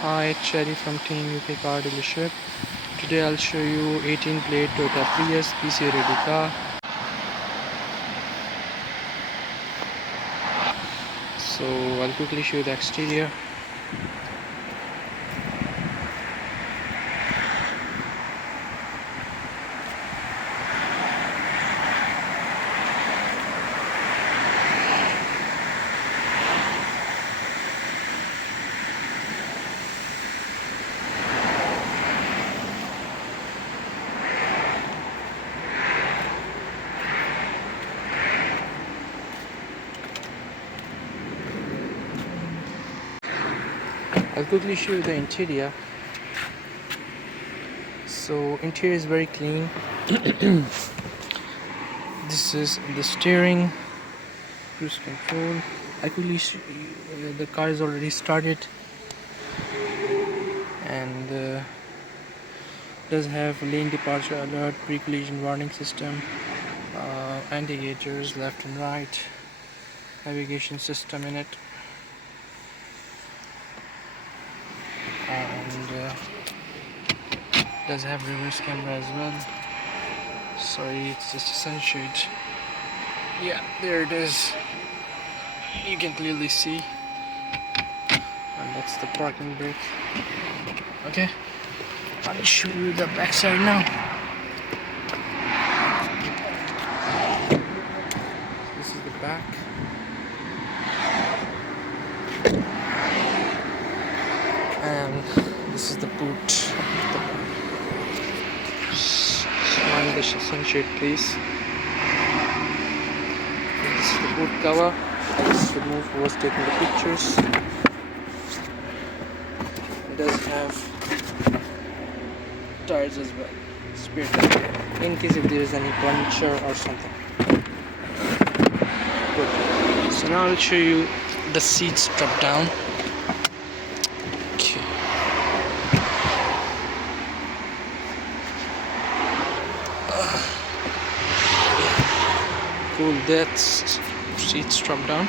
Hi, Cherry from Team UK Car Dealership. Today I'll show you 18 plate Toyota Prius PCO ready car. So I'll quickly show you the exterior. I'll quickly show you the interior. So interior is very clean. This is the steering, cruise control. I quickly the car is already started and does have lane departure alert, pre-collision warning system, anti-gauges left and right, navigation system in it, and does have reverse camera as well. Sorry, it's just a sunshade. Yeah, there it is. You can clearly see, and that's the parking brake. Okay, I'll show you the back side now. This is the back. And this is the boot. Mind the sunshade, please. This is the boot cover. I just removed who was taking the pictures. It does have tires as well, spare tire, in case if there is any puncture or something. Good. So now I'll show you the seats drop down. Okay. Cool, that's seats drop down.